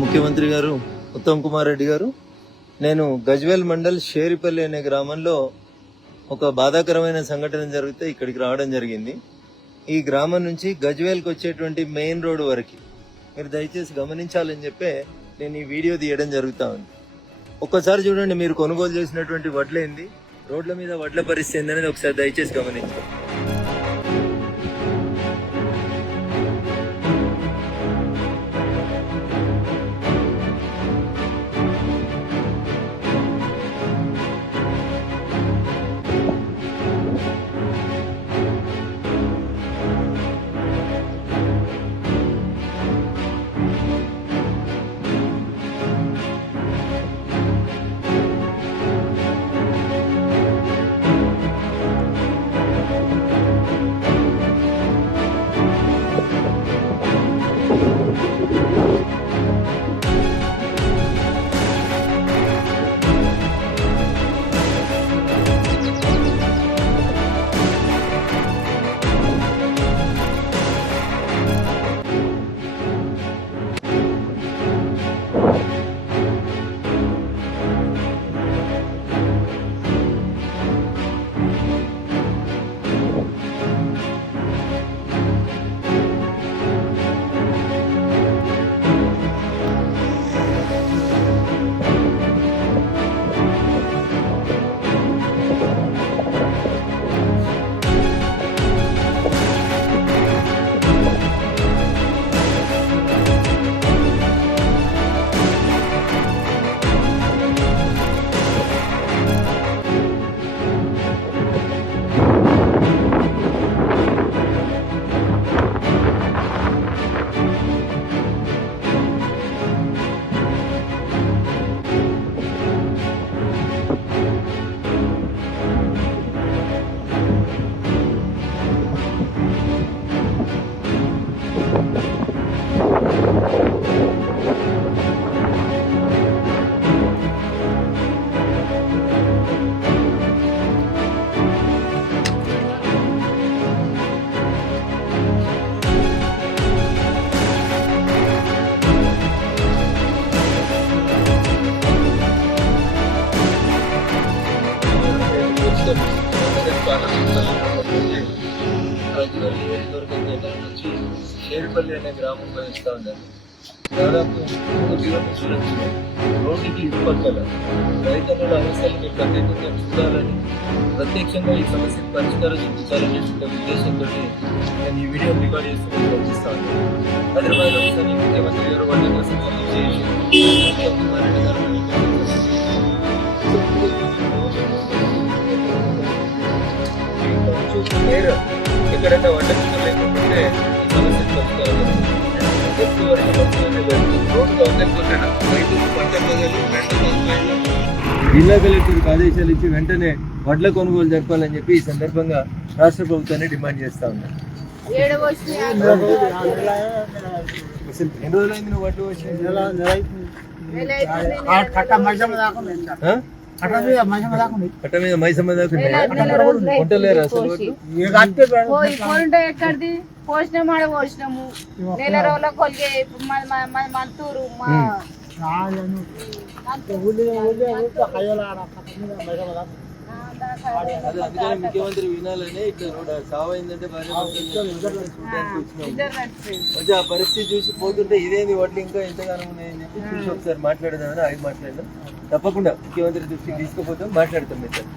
ముఖ్యమంత్రి గారు ఉత్తమ్ కుమార్ రెడ్డి గారు, నేను గజ్వేల్ మండల్ షేరిపల్లి అనే గ్రామంలో ఒక బాధాకరమైన సంఘటన జరిగితే ఇక్కడికి రావడం జరిగింది. ఈ గ్రామం నుంచి గజ్వేల్కి వచ్చేటువంటి మెయిన్ రోడ్ వరకు మీరు దయచేసి గమనించాలని చెప్పే నేను ఈ వీడియో తీయడం జరుగుతా ఉంది. ఒక్కసారి చూడండి, మీరు కొనుగోలు చేసినటువంటి వడ్లేంది, రోడ్ల మీద వడ్ల పరిస్థితి ఏందనేది ఒకసారి దయచేసి గమనించండి. షేరిపల్లి అనే గ్రామం ఇస్తా ఉంటారు. దాదాపు 3 కిలోమీటర్ల రోడ్డుకి ఇరుపక్కల రైతుల అవసరాలు మీరు ప్రత్యేకంగా చూడాలని, ప్రత్యక్షంగా ఈ సమస్యకు పరిష్కారం చూపించాలనే ఉద్దేశంతో నేను ఈ వీడియో రికార్డ్ చేస్తూ పంపిస్తా ఉన్నాను. హైదరాబాద్లో ఒకసారి ముఖ్యమంత్రి గారు వాళ్ళ కోసం ఎక్కడైనా వంట లేకుంటే ఈ సమస్య పరిష్కారం జిల్లా కలెక్టర్కి ఆదేశాలు ఇచ్చి వెంటనే వడ్ల కొనుగోలు జరపాలని చెప్పి ఈ సందర్భంగా రాష్ట్ర ప్రభుత్వాన్ని డిమాండ్ చేస్తా ఉన్నారు. ఎన్ని రోజులైంది నువ్వు వడ్లు వచ్చి? కట్ట మీద మైసమ్మ దాకా కొంటలేరు అసలు. ఎక్కడిది పోసినాము, ఆడ పోసినాము. నెల రోజుల కొలిగే మంతూరు ముఖ్యమంత్రి వినాలని ఇట్లా రోడ్ సావైందంటే వచ్చి ఆ పరిస్థితి చూసి పోతుంటే ఇదేంది వడ్లు ఇంకా ఎంతగానో ఉన్నాయని చెప్పి చూసి ఒకసారి మాట్లాడదామని ఆగి మాట్లాడదాం. తప్పకుండా ముఖ్యమంత్రి దృష్టికి తీసుకుపోతాం, మాట్లాడతాం మీరు సార్.